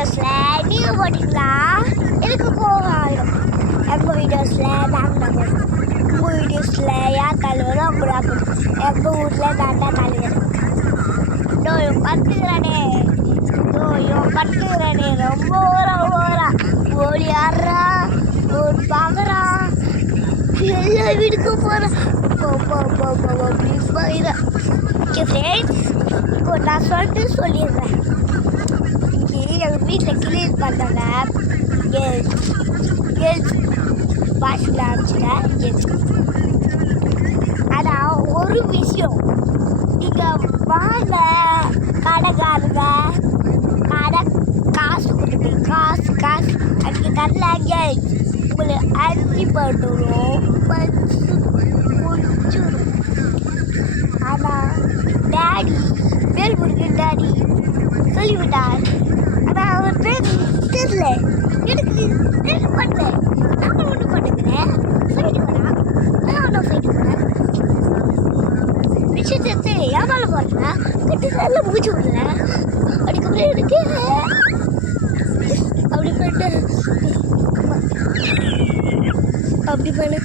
வீடியோஸில் நீங்கள் போட்டிங்களா எனக்கு கோவம் ஆகிடும். எங்கள் வீடியோஸில் நாங்கள் போடுவோம். உங்கள் வீடியோஸில் யார் தலைவரும் அப்படி ஆகணும். எங்கள் வீட்டில் நான் தான் தலைவர். இவன் படுத்துக்கிறானே இவன் படுத்துக்கிறானே ரொம்ப ஓரா ஓடி ஆடுறா ஓடி பார்க்குறான் எல்லா வீட்டுக்கு போகிறேன். ஓகே ஃப்ரெண்ட்ஸ், இப்போ நான் சொல்லிடுறேன். இங்கே எங்கள் வீட்டில் கிளீன் பண்ணாங்க கேர்ள்ஸ் பாஷில் ஆரம்பிச்சுங்க கேர்ள்ஸ். ஆனால் ஒரு விஷயம், நீங்கள் வாங்க கடைக்காரங்க காசு கொடுங்க, காசு அதுக்கு தரல கேர்ள்ஸ் உங்களை அரிசி பண்ணுறோம் முடிச்சிடும். ஆனால் டேடி வேல்முருகன் டேடி சொல்லிவிட்டார். ஆனால் அவர் பேர் தெரியல. எனக்கு பண்ணல. நான் ஒன்றும் பண்ணுகிறேன் சொல்லிட்டு வரேன். நான் ஒன்றும் சொல்லிட்டு வரேன். விஷயத்தை ஏமால போடுறேன். கட்டி நல்லா முடிச்சு விடுறேன். அதுக்கப்புறம் எனக்கு அப்படி பண்ணு